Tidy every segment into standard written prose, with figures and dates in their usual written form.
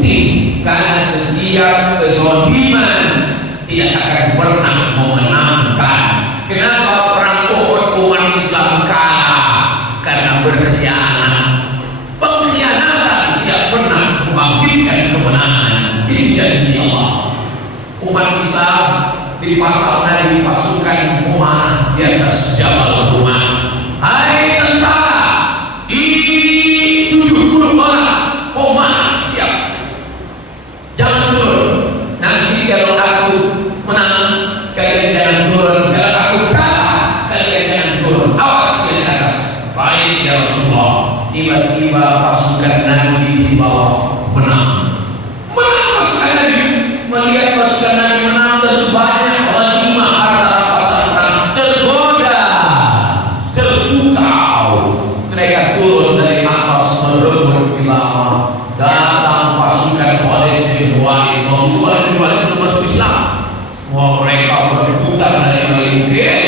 bukti karena setiap kezaliman tidak akan pernah memenangkan. Kenapa perang Uhud umat Islam kalah? Karena berkhianat. Pengkhianatan tidak pernah membangkitkan kemenangan. Ini janji Allah. Umat Islam dipasang dari pasukan Umar di atas Jabal Rumah. Hai tentara, ini 70 orang. Umar siap. Jangan turun. Nanti kalau aku menang, kalian jangan turun. Kalau aku kalah, kalian jangan turun. Awas di atas. Baik ya Rasulullah. Tiba-tiba pasukan Nabi di bawah menang. Menang pasukan Nabi. Melihat pasukan Nabi menang, tentu banyak ghanimah harta rampasan perang tergoda, terpukau. Mereka turun dari atas merebut di bawah. Datang pasukan Khalid bin Walid. Khalid bin Walid itu masuk Islam. Wah, mereka berputar dari bukit.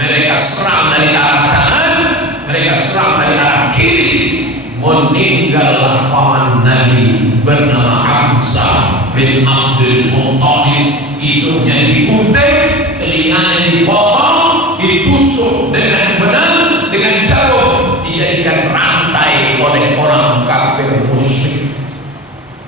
Mereka serang dari arah kanan, mereka serang dari arah kiri. Meninggallah paman Nabi bernama Hamzah bin Abdul Muttalib. Hidungnya digunting, telinganya dipotong, ditusuk dengan benang, dengan jarum, dijadikan rantai oleh orang kafir musyrik.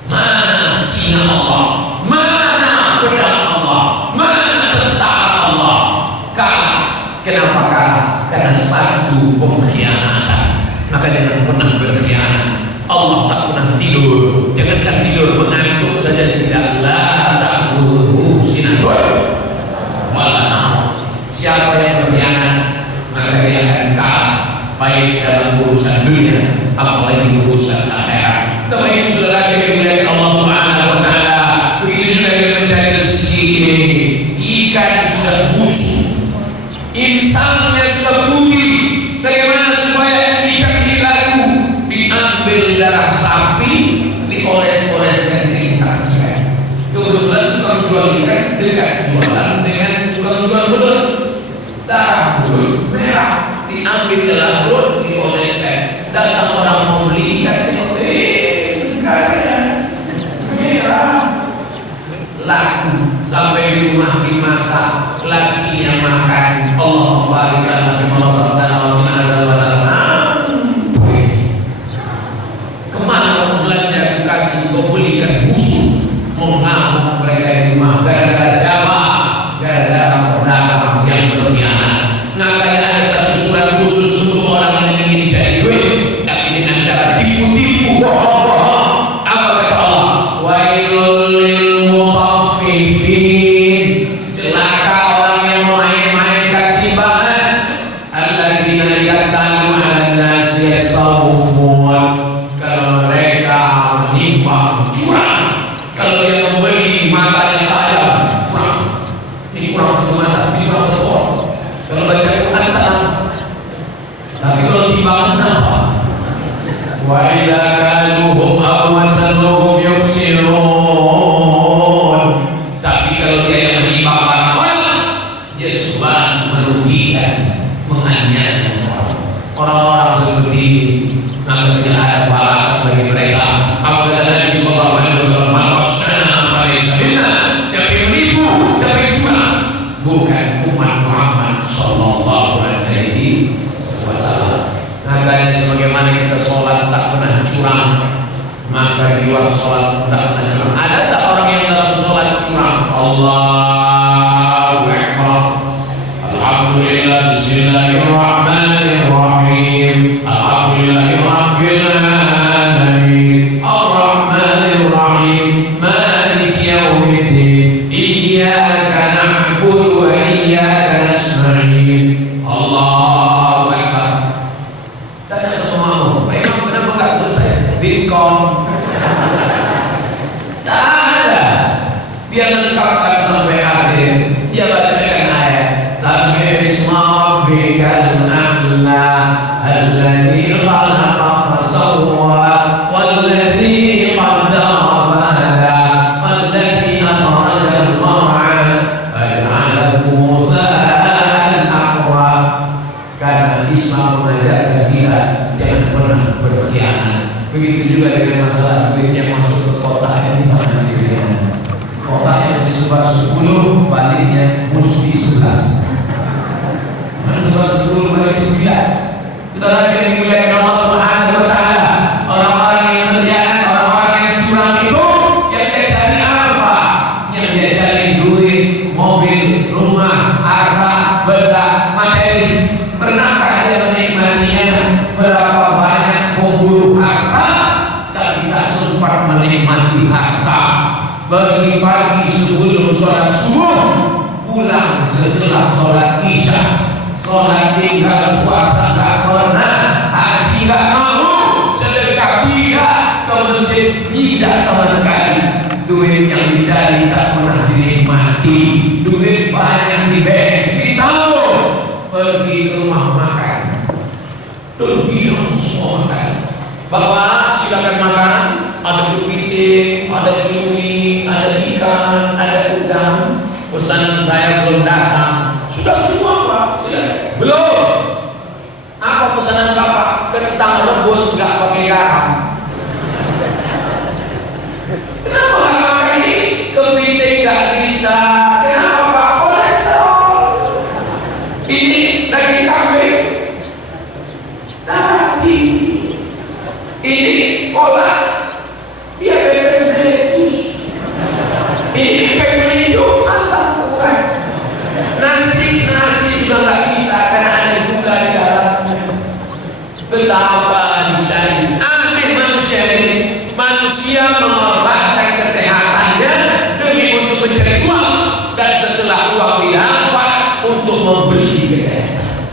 Mana sinar Allah, mana pedang Allah, mana tentara Allah? Kalah. Kenapa kalah? Karena satu pengkhianatan. Maka jangan pernah berkhianat. Allah tak pernah tidur. Jangankan tidur, mengantuk saja tidak. La ta'khudhuhu sinatun wala nawm. Siapa yang berkhianat, maka dia akan kalah, baik dalam urusan dunia apalagi urusan akhirat. Teman-teman saudara yang dimuliakan Allah Subhanahu wa taala, begitu juga dengan mencari rezeki ini. Ikan sudah busuk, insannya sudah putih. Bagaimana supaya ikan ini laku? Diambil darah sapi, dioles-oleskan ke insan ikan. Kebetulan tukang jual ikan dekat jualan dengan tukang jual belut. Darah belut merah, diambil darah belut, dioleskan. Datang orang mau beli ikan, segarnya merah, laku. Sampai di rumah dimasak, lakinya makan. Allah barik kemana belanja kasih kau belikan musuh. Mengamuk mereka di rumah gara-gara siapa? Gara-gara pedagang yang berkhianat. Makanya ada satu surat khusus untuk orang yang ingin cari duit, tapi dengan cara tipu-tipu, bohong-bohong. Apa kata Allah? Wailul lil mutaffifin. Celaka orang yang memain-mainkan timbangan. Alladzina yaqtalu 'alan nasi yastawfun. Kalau mereka menimbang curang, kalau yang membeli matanya tajam, kurang. Ini kurang satu mata, ini kurang satu orang. Kalau baca Quran tak, tapi kalau timbangan apa? Wa idza kaluhum aw wasanuhum yufsirun. Tapi kalau dia yang menimbang barang, dia sudah merugikan, menganiaya orang-orang seperti ini. Maka tidak ada balasan bagi mereka. Apabila Nabi sallallahu alaihi wasallam mengatakan siapa yang menipu, siapa yang curang, bukan umat Muhammad sallallahu alaihi wasallam. Makanya sebagaimana kita sholat tak pernah curang, maka di luar sholat tak pernah curang. Ada tak orang yang dalam sholat curang? Allahu Akbar. Alhamdulillah, bismillahirrahmanirrahim. Alhamdulillahi rabbil alamin. Ar-Rahmanir-Rahim. Maliki yaumiddin. Iyyaka na'budu wa iyyaka nasta'in. Allahu Akbar. Tanya semua, memang kenapa enggak selesai? Diskon. Tak ada. Biar lengkapkan sampai akhir. Dia bacakan ayat. Sabbi isma rabbikal a'la. Alladzi khalaqa fasawwa walladzi qaddara fahada walladzi akhrajal mar'a faj'alahu ghusaan ahwa. Karena Islam mengajarkan kita jangan pernah berkhianat. Begitu juga dengan masalah duit yang masuk ke kota. Mana surat 10 ayat 9. Kita lagi dimuliakan Allah Subhanahu wa taala. Orang-orang yang berkhianat, orang-orang yang curang itu yang dia cari apa? Yang dia cari duit, mobil, rumah, harta, benda, materi. Pernahkah dia menikmatinya? Berapa banyak memburu harta tapi tak sempat menikmati harta. Pagi-pagi sebelum sholat subuh, pulang setelah sholat isya, sholat tinggal, puasa tak pernah, haji tak mau, sedekah tidak, ke masjid tidak sama sekali. Duit yang dicari tak pernah dinikmati, duit banyak di bank, ditabur, pergi ke rumah makan, pergi langsung makan. Bapak silakan makan, ada kepiting, ada cumi, ada ikan, ada udang. Pesanan saya belum datang. Sudah semua Pak? Silakan. Belum. Apa pesanan Bapak? Kentang rebus nggak pakai garam. Kenapa nggak makan ini? Kepiting nggak bisa. Kenapa Pak? Kolesterol. Ini daging kambing. Darah tinggi. Ini kolak. Diabetes mellitus. Ini pemiliu asam urat. Nasi juga nggak bisa karena ada gula di dalamnya. Betapa dicari. Aneh manusia ini. Manusia mengorbankan kesehatannya demi untuk mencari uang, dan setelah uang didapat untuk membeli kesehatan.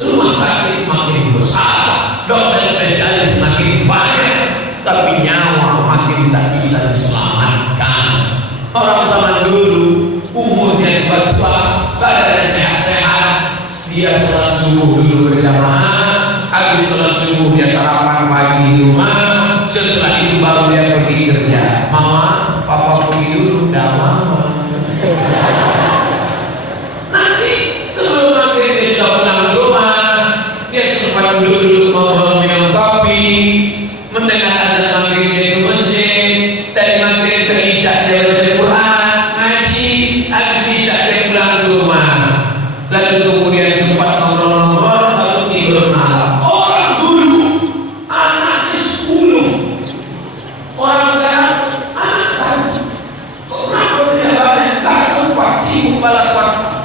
Rumah sakit makin besar, dokter spesialis makin banyak, tapi nyawa makin tak bisa diselamatkan. Orang zaman dulu umurnya tua, badannya sehat-sehat, dia sholat subuh dulu berjamaah, habis sholat subuh dia sarapan pagi di rumah, setelah itu baru dia pergi kerja. Mama, papa pergi dulu, dah mama. Nanti sebelum maghrib dia sudah pulang ke rumah, dia sempat duduk-duduk ngobrol minum kopi, mendengar azan maghrib dia ke masjid, dari maghrib ke isya dia baca Quran, ngaji, habis isya dia pulang ke rumah, lalu kemudian sempat ngobrol-ngobrol, baru tidur malam. Orang dulu anaknya 10, orang sekarang anak 1. Kok kenapa dia banyak? Tak sempat sibuk balas WhatsApp.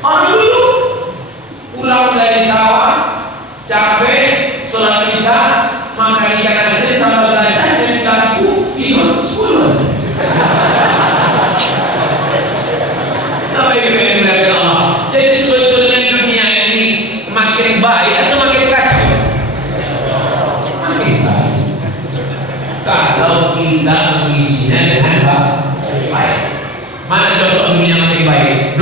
Orang dulu pulang dari sawah, capek, sholat isya, makan ikan asin sama belajar dan lampu, tidur 10. Apa yang dimuliakan Allah? Jadi sebetulnya dunia ini makin baik atau makin kacau? Makin baik. Kalau kita mengisinya dengan baik. Mana contoh dunia yang lebih baik?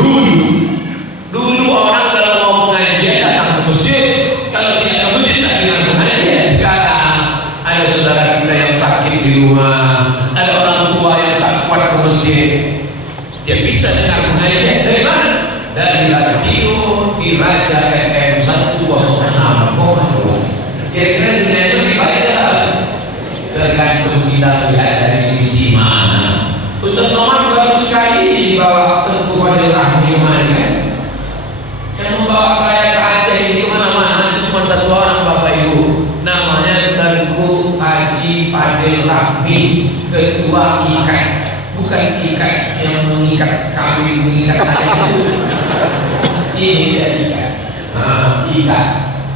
Dulu orang kalau mau pengajian datang ke masjid, kalau tidak ke masjid tak dengar pengajian. Sekarang ada saudara kita yang sakit di rumah, ada orang tua yang tak kuat ke masjid, dia bisa dengar pengajian dari mana? Dari radio, di Raja FM 126,2. Kira-kira dunia itu lebih baik tak? Tergantung kita lihat dari sisi mana. Ustaz Somad baru sekali dibawa Tengku Fadil Rahmi kan? Yang membawa saya ke Aceh ini mana-mana cuma satu orang Bapak Ibu, namanya Tengku Haji Fadil Rahmi, ketua IKAT. Bukan IKAT yang mengikat kami, mengikat itu. Ini dia IKAT. IKAT,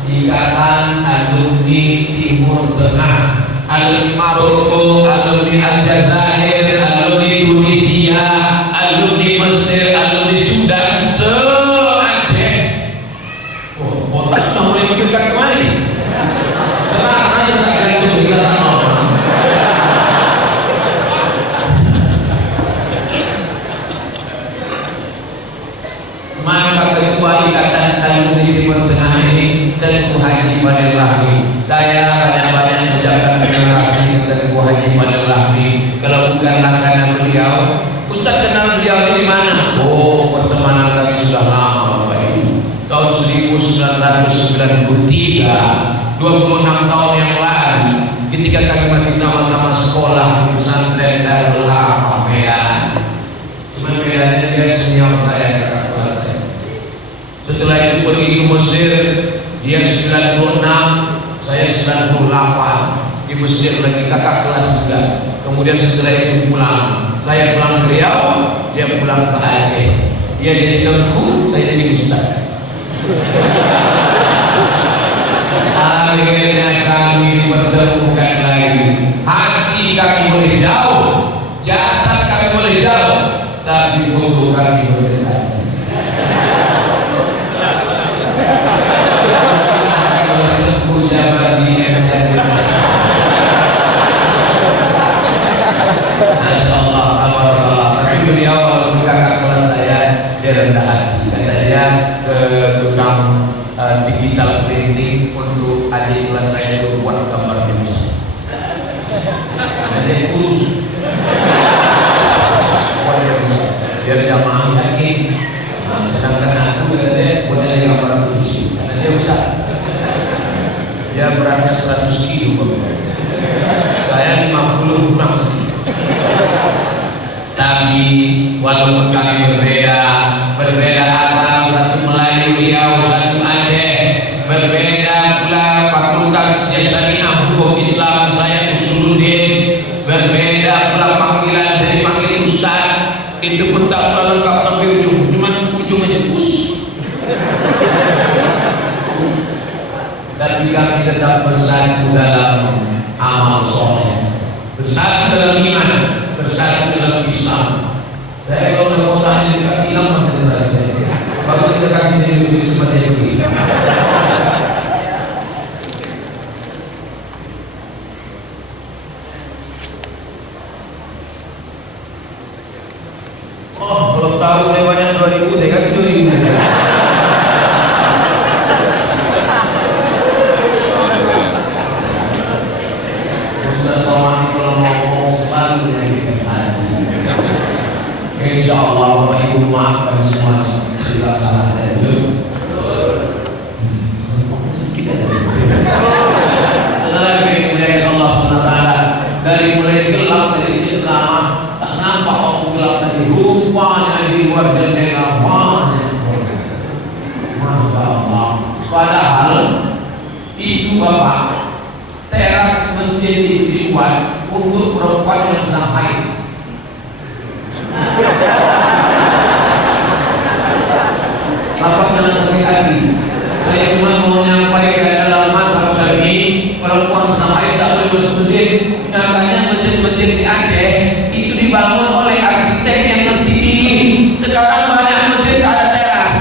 Ikatan Alumni Timur Tengah, alumni Maroko, alumni Aljazair, alumni Tunisia, alumni Mesir, alumni Sudan, se-Aceh. Oh, otak sudah mulai mendekat kemari. Rasanya tak ada itu ikatan orang. Maka ketua Ikatan Alumni Timur Tengah ini Tengku Haji Fadil Rahmi. Saya banyak-banyak ucapkan terima kasih Tengku Haji Fadil Rahmi. Kalau bukanlah karena beliau, Ustaz kenal beliau ini di mana? Oh, pertemanan kami sudah lama Bapak Ibu. Tahun 1993, 26 tahun yang lalu, ketika kami masih sama-sama sekolah di pesantren Darul Hafidh. Cuma senior saya, kakak kelas saya. Setelah itu pergi ke Mesir, dia 96, saya 98. Di Mesir lagi kakak kelas juga. Kemudian setelah itu pulang, saya pulang ke Riau, dia pulang ke Aceh. Dia jadi tengku, saya jadi ustaz. Akhirnya kami bertemukan lagi. Hati kami boleh jauh, jasad kami boleh jauh, tapi foto kami berdekat. Masya Allah, alhamdulillah. Tapi beliau waktu kakak kelas saya, dia rendah hati. Kata dia ke tukang digital printing untuk adik kelas saya itu buat gambar dinosaurus. Dia kurus. Biar jamaah yakin. Sedangkan aku kata dia buat adik gambar dinosaurus. Kata dia usah. Dia beratnya 100 kilo. Saya 50 kurang sedikit. Tapi walaupun kami berbeda asal, satu Melayu Riau, satu Aceh, berbeda pula fakultas Syariah Hukum Islam, saya Usuluddin, berbeda pula panggilan, saya dipanggil Ustaz, itu pun tak pernah lengkap sampai ujung, cuma ujung aja us. Tapi kami tetap bersatu dalam amal soleh, bersatu dalam iman, bersatu dalam Islam. Saya kalau udah mau tanya dekat hilang masih berasa. Bagus kita kasih duit seperti ini. Oh, kalau tahu saya banyak 2000, saya kasih 2000. Insya Allah Bapak Ibu maafkan semua segala salah saya dulu. Sedikit aja. Setelah kemudian Allah SWT dari mulai gelap dari sini sama tak nampak orang gelap dari rupanya di luar jendela banyak. Masya Allah. Padahal itu Bapak teras masjid itu dibuat untuk perempuan yang sedang haid. Bapak jangan sakit hati. Saya cuma mau menyampaikan dalam masa ini perempuan sedang haid tak boleh masuk masjid. Makanya masjid-masjid di Aceh itu dibangun oleh arsitek yang tertinggi. Sekarang banyak masjid tak ada teras.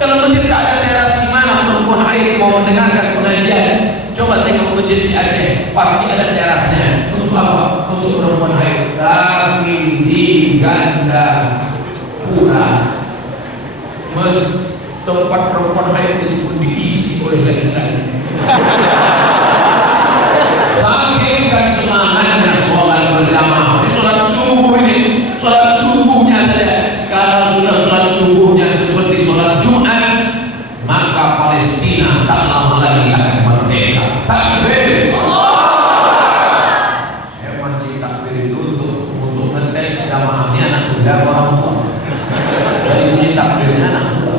Kalau masjid tak ada teras, gimana perempuan haid mau mendengarkan pengajian? Coba tengok masjid di Aceh, pasti ada terasnya. Untuk apa? Untuk perempuan haid. Tapi di Ganda Pura, tempat perempuan haid itu pun diisi oleh laki-laki. Saking kan semangatnya sholat berjamaah. Sholat subuh ini, sholat subuhnya saja. Kalau sudah sholat subuhnya seperti sholat Jumat, maka Palestina tak lama lagi akan merdeka. Takbir! Saya masih takbir itu untuk ngetes jamaahnya anak muda orang tua. Jadi bunyi takbirnya anak muda.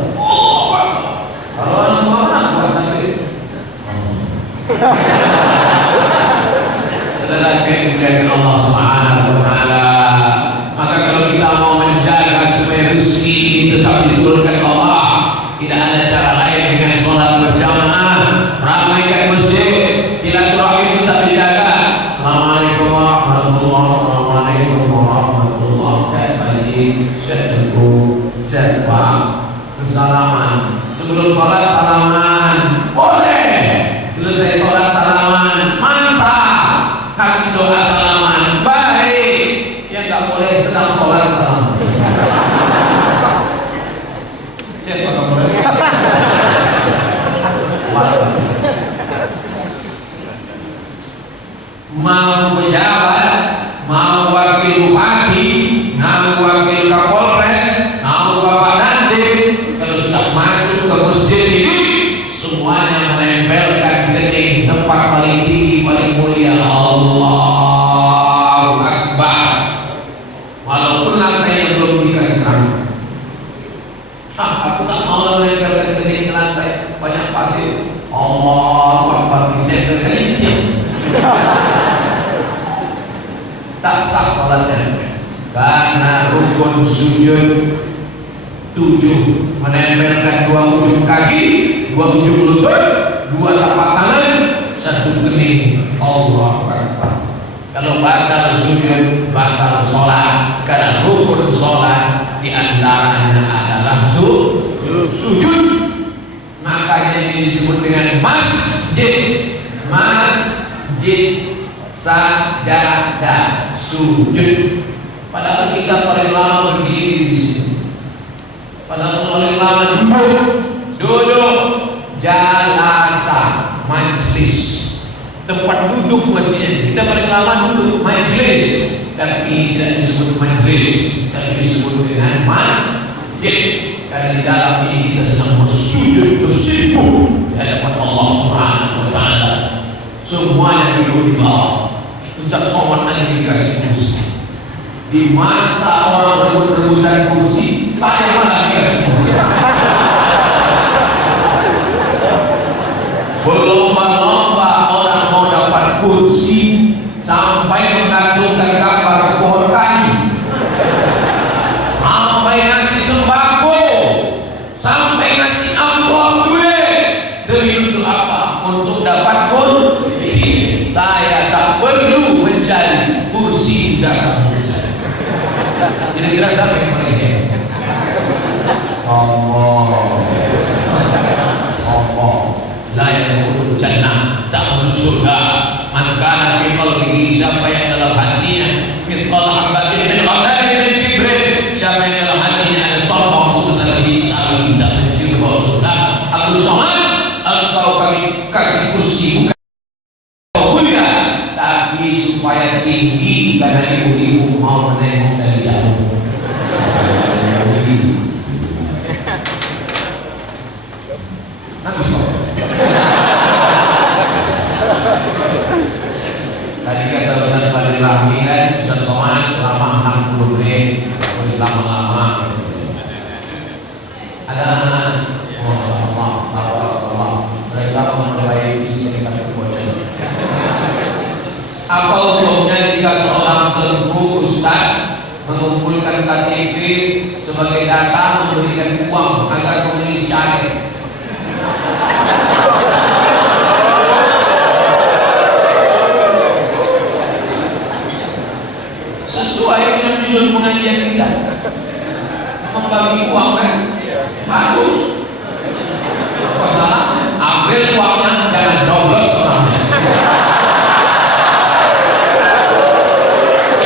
Kalau anak tua bukan takbir. Setelah kemudian Allah Subhanahu wa Ta'ala, maka kalau kita mau menjaga supaya rezeki ini tetap diturunkan Allah, tidak ada cara lain dengan sholat berjamaah, ramaikan masjid, silaturahim tetap dijaga. Assalamualaikum warahmatullahi wabarakatuh. Assalamualaikum warahmatullahi wabarakatuh. Saya pagi, saya tunggu, saya pak, bersalaman. Sebelum sholat salaman, boleh. Selesai sholat salaman, mantap. Habis doa salaman, baik. Yang tak boleh sedang sholat salaman. Saya tak boleh. Mau pejabat, mau wakil bupati, mau wakil kapolres, mau bapak nanti, kalau sudah masuk ke masjid ini, semuanya menempelkan kening tempat paling tinggi, paling mulia. Allahu Akbar. Walaupun lantainya belum dikasih terang, rukun sujud 7, menempelkan 2 ujung kaki, 2 ujung lutut, 2 tapak tangan, 1 kening. Allahu Akbar. Kalau batal sujud, batal sholat, karena rukun sholat diantaranya adalah sujud. Makanya ini disebut dengan masjid. Masjid sajadah sujud. Padahal kita paling lama berdiri di sini. Padahal paling lama duduk, jalasa, majlis, tempat duduk mestinya. Kita paling lama duduk, majlis. Tapi tidak disebut majlis, tapi disebut dengan masjid. Karena di dalam ini kita sedang bersujud, bersimpuh di hadapan Allah Subhanahu wa Ta'ala. Semuanya duduk di bawah. Ustaz Somad aja dikasih kursi. Di masa orang berebut-rebutan kursi, saya malah dikasih kursi. Berlomba-lomba orang mau dapat kursi sampai menggantungkan gambar ke pohon kayu, sampai ngasih sembako, sampai ngasih amplop duit. Demi untuk apa? Untuk dapat kursi. Saya tak perlu mencari kursi, tidak mencari. Kira-kira siapa yang paling sombong? Sombong. La yadkhulul jannah, tak masuk surga. Man kana fi qalbihi, siapa yang dalam hatinya mithqal habatin min khardalin min kibrin, siapa yang dalam hatinya ada sombong sebesar biji sawi, tak mencium bau surga. Abdul Somad, engkau kami kasih kursi bukan mulia, tapi supaya tinggi, karena ibu-ibu mau menengok dari jauh. Tadi kata Ustaz Fadil Rahmi kan, Ustaz Somad selama 60 menit, lebih lama-lama. Ada anak, mereka memperbaiki serikat kebocoran. Apa hukumnya jika seorang tengku Ustaz mengumpulkan KTP sebagai data, memberikan uang agar pemilih cair? Sesuai dengan judul pengajian kita, membagi uang kan bagus. Apa salah? Ambil uangnya, jangan coblos orangnya.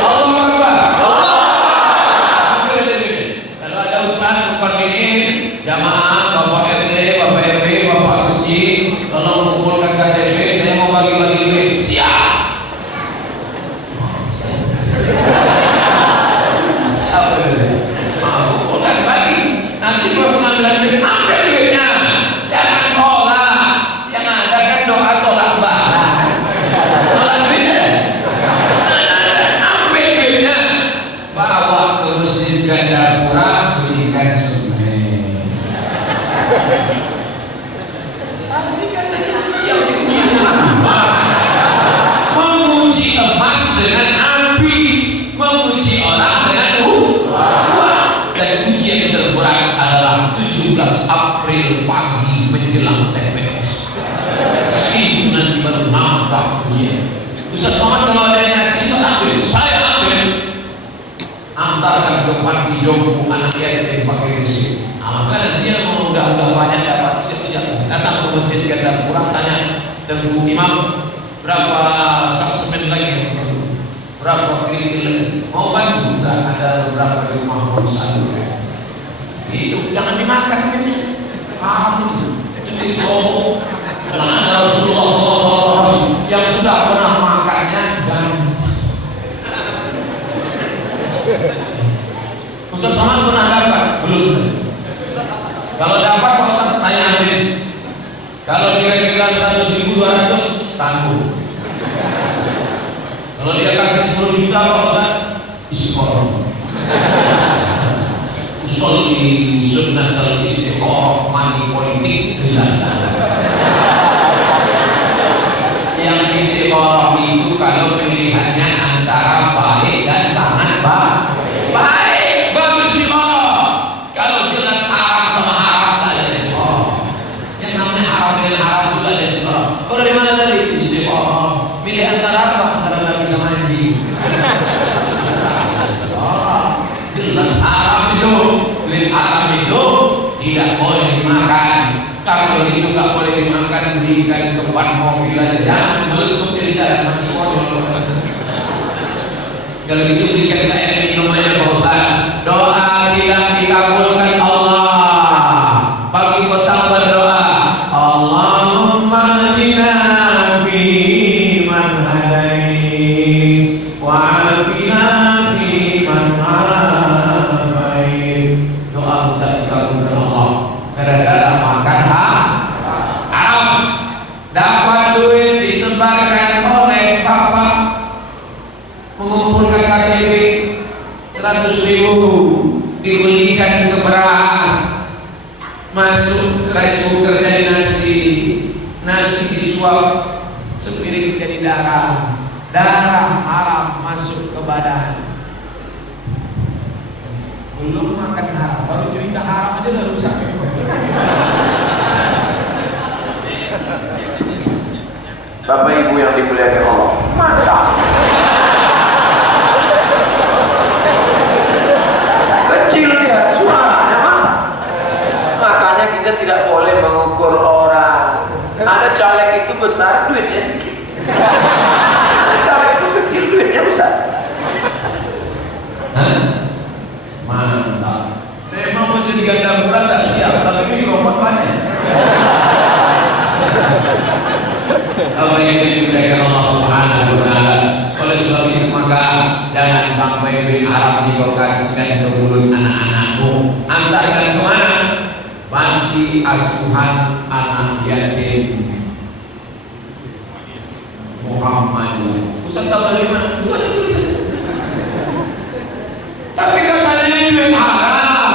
Allah Akbar. Ambil ini. Kalau ada ustaz bukan ini, jamaah, bapak RT, bapak RW, bapak kecil, tolong mengumpulkan KTP, saya mau bagi-bagi duit. Siap. Nanti kalau pengambilan duit, ambil duitnya, jangan tolak. Yang ada kan doa tolak bala, tolak duitnya, ambil duitnya, bawa ke Masjid Gandapura, berikan semen. Tapi katanya siap diujinya apa? Menguji emas dengan api, menguji orang dengan uang. Dan ujian yang terberat adalah 17 April pagi menjelang TPS. Situ nanti baru nampak ujian. Ustaz Somad kalau ada yang ngasih itu ambil, saya ambil. Antarkan ke panti jompo anak yatim pakai risik. Maka dia mau udah banyak dapat, siap-siap datang ke Masjid Gandapura, tanya Tengku Imam, berapa sak semen lagi, berapa kerikil lagi, mau bantu? Enggak, ada beberapa di rumah mau disalurkan. Itu jangan dimakan duitnya, paham itu jadi sombong. Karena ada Rasulullah SAW yang sudah pernah makannya dan Ustaz Somad pernah dapat? Belum. Kalau dapat Pak Ustaz, saya ambil. Kalau kira-kira 100.200 tanggung. Kalau dia kasih 10 juta Pak Ustaz, istiqoroh. Usolli sunnatal istiqoroh, mani politik bilatan. Yang istiqoroh itu kalau pilihannya antara baik dan sangat baik. Baik, antara apa? Antara lagi sama anjing. Jelas haram itu. Duit haram itu tidak boleh dimakan. Kalau itu nggak boleh dimakan, belikan tempat mobil aja. Jangan meletup di dalam mati kodol. Kalau itu berikan ke air minum aja Pak Ustaz. Doa tidak dikabulkan Allah. Bagi kota berdoa, Allahumma hdina fi man hadais wa afina fi man afait. Doa tidak dikabulkan Allah gara-gara makan haram. Dapat duit disebarkan oleh bapak, mengumpulkan KTP 100.000 dibelikan ke beras, masuk rice cooker jadi nasi disuap sepiring jadi darah haram masuk ke badan. Belum makan haram, baru cerita haram aja udah rusak. Bapak Ibu yang dimuliakan Allah, mantap. Kecil dia, suaranya mantap. Makanya kita tidak boleh mengukur orang. Ada caleg itu besar, duitnya sedikit. Ada caleg itu kecil, duitnya besar. Mantap. Memang mesin ganda berat tak siap, tapi ini lompat banyak. Apa yang dimuliakan Allah Subhanahu wa Ta'ala. Oleh sebab itu maka jangan sampai duit haram dilokasikan ke mulut anak-anakmu. Antarkan kemana? Panti asuhan anak yatim Muhammadiyah. Ustaz tahu dari mana? Itu ada tulisan. Tapi katanya duit haram.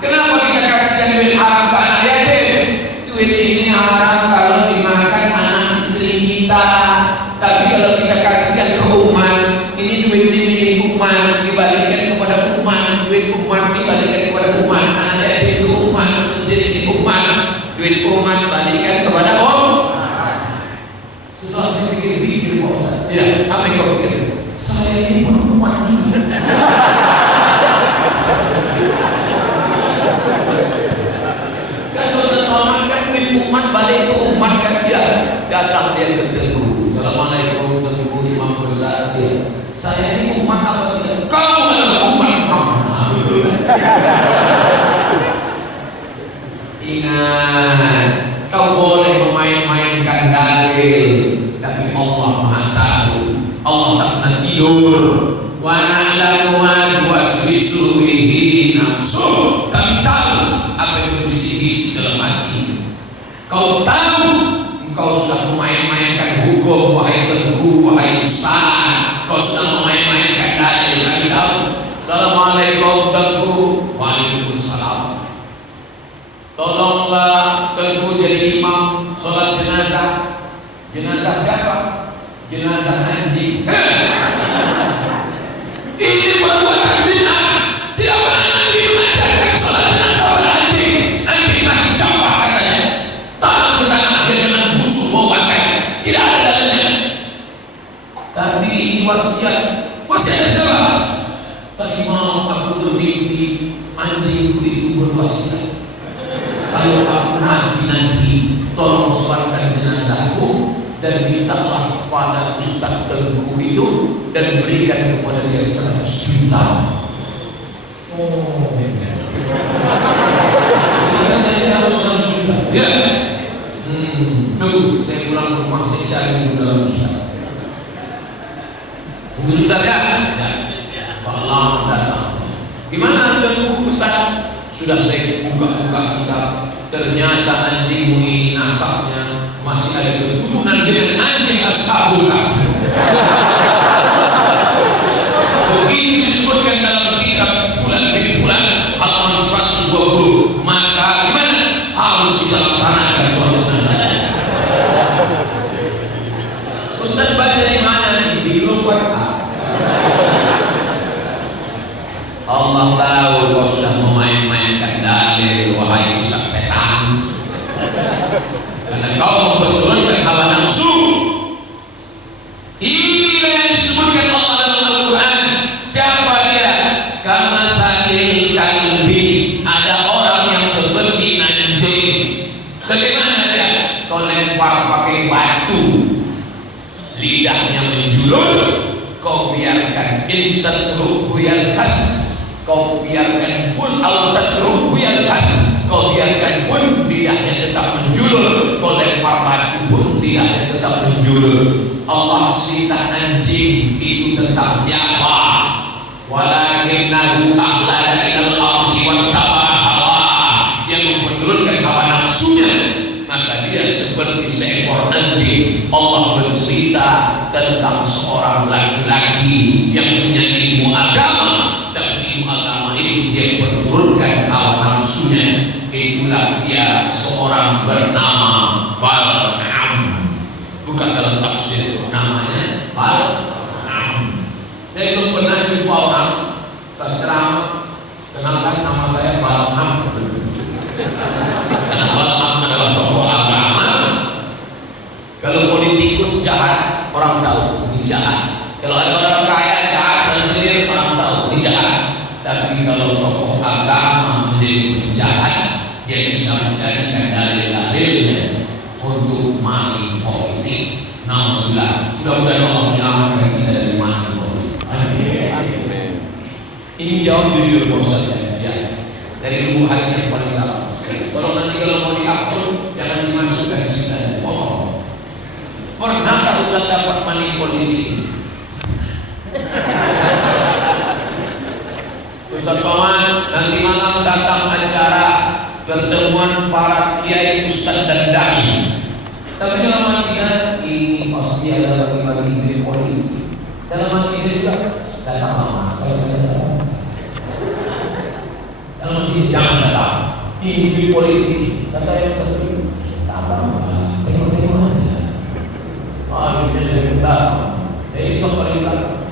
Kenapa kita kasihkan duit haram ke anak yatim? Duit ini haram kalau dimakan anak istri kita. Tapi kalau kita kasihkan ke umat, ini duit ini milik umat, dibalikan kepada umat. Duit umat dibalikan kepada umat. Anak yatim itu umat, masjid ini umat. Duit umat balikan kepada setelah saya pikir-pikir Pak Ustaz. Ya, apa yang kau pikir? Saya ini perempuan juga. Kalau saya selamatkan duit umat balik ke umat kan dia datang dia ke Teguh. Assalamualaikum Teguh imam besar dia. Saya ini umat apa tidak? Kamu adalah umat Muhammad. Ingat, kau boleh memain-mainkan dalil, tapi Allah Maha Tahu. Allah tak pernah tidur. Wa na'lamu ma tuwaswisu bihi nafsuh. Kami tahu apa yang berbisik-bisik dalam hati. Kau tahu, engkau sudah memain-mainkan hukum, wahai Teguh, wahai Ustaz. Kau sudah memain-mainkan dalil, kami tahu. Assalamualaikum Teguh. Waalaikumsalam. Tolonglah Teguh jadi imam sholat jenazah. Jenazah siapa? Jenazah anjing. Ini perbuatan bid'ah. Tidak pernah Nabi mengajarkan sholat jenazah pada anjing. Anjing mati campak katanya. Tangan ke tangan dengan busuk bau pakai. Tidak ada dalilnya. Tapi ini wasiat. Wasiatnya siapa? Tadi malam aku bermimpi anjingku itu berwasiat. Kalau aku mati nanti, tolong sholatkan jenazahku dan mintalah kepada Ustaz Teguh itu dan berikan kepada dia 100 juta. Oh, dia harus 100 juta. Ya. Tunggu, saya pulang ke rumah saya cari dulu dalam kitab. Begitu tak kan? Ya. Allah datang. Gimana Teguh Ustaz? Sudah saya buka-buka kitab. Ternyata anjingmu ini nasabnya masih ada keturunan dengan anjing Ashabul Kahfi. Begitu disebutkan dalam kitab Fulan bin Fulan halaman 120. Maka gimana? Harus kita laksanakan suatu saat. Ustaz baca di mana? Di grup WhatsApp. Allah tahu kau sudah memain-mainkan dalil, wahai Ustaz setan. Karena kau memperturunkan hawa nafsu. Ini kau biarkan intatruhu yalhas, kau biarkan pun autatruhu yalhas, kau biarkan pun lidahnya tetap menjulur, kau lempar batu pun lidahnya tetap menjulur. Allah cerita anjing itu tentang siapa? Walakinnahu ahlada ilal ardi wattaba'a hawa, yang menurunkan hawa nafsunya, maka dia seperti seekor anjing. Allah bercerita tentang seorang laki-laki yang punya ilmu agama, dan ilmu agama itu dia menurunkan hawa nafsunya. Itulah dia seorang bernama Bal'am. Bukan dalam tafsir namanya Bal'am. Saya belum pernah jumpa orang pas ceramah, kenalkan nama saya Bal'am. Karena Bal'am adalah tokoh agama. Kalau politikus jahat, orang tahu ini jahat. Kalau ada orang kaya jahat dan benar, orang tahu ini jahat. Tapi kalau tokoh agama menjadi penjahat, dia bisa mencarikan dalil-dalilnya untuk money politik. Nauzubillah. Mudah-mudahan Allah menyelamatkan kita dari money politik. Amin. Ini jawab jujur bahwasanya ya, dari lubuk hati yang paling dalam. Kalau nanti kalau mau diupload, jangan dimasukkan cerita bohong. Pernah tak sudah dapat money politik? Ustaz Somad, nanti malam datang acara pertemuan para kiai, ustaz dan dai. Tapi dalam hatinya ini pasti ada bagi-bagi duit politik. Dalam hati saya juga datang lama, saya datang. Dalam hati jangan datang. Ini duit politik. Kata yang satu, datang. Terima aja. Akhirnya saya datang. Jadi sampai datang.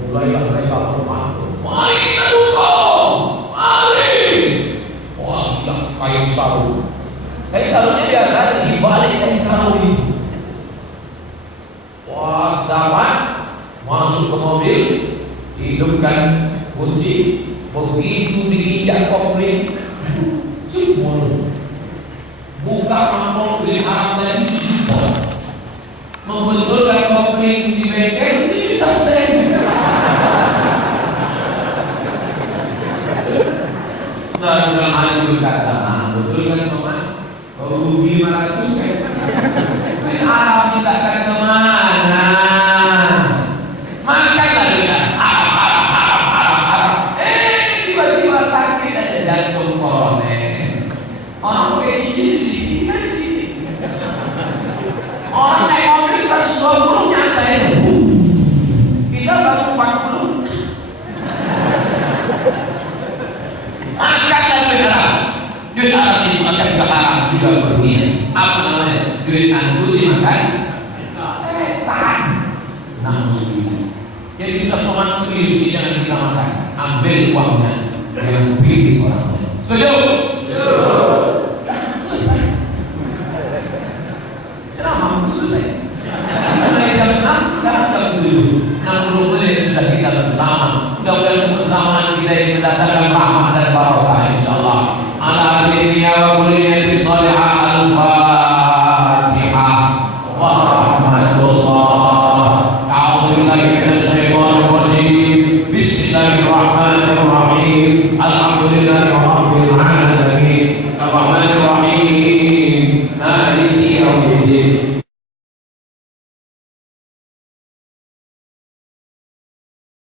Mulailah mereka bermantu. Mari kita dukung. Mari. Wah, kayu sarung. Kayu sarungnya biasa di balik kayu sarung itu. Wah, dapat masuk ke mobil, hidupkan kunci, begitu diinjak kopling, cimol, buka mobil Arab dari situ, membetulkan kopling di bengkel, sini tas Nah, dalam hal itu berkata, betul kan Soman? Kau rugi 500 kan? Main Arab kita akan kemana? Makanlah dia. Arab. Tiba-tiba sakit aja jantung koroner. Orang pakai cincin di sini, kan di sini. Orang naik mobil 120 nyantai. Kita baru 40. Makanlah duit Arab. Duit Arab itu akan keharam juga berbunyi. Apa namanya? Duit anggur dimakan setan. Nauzubillah. Jadi bisa teman serius jangan kita makan. Ambil uangnya, jangan beri orang lain. Setuju? Selesai. Ceramah selesai.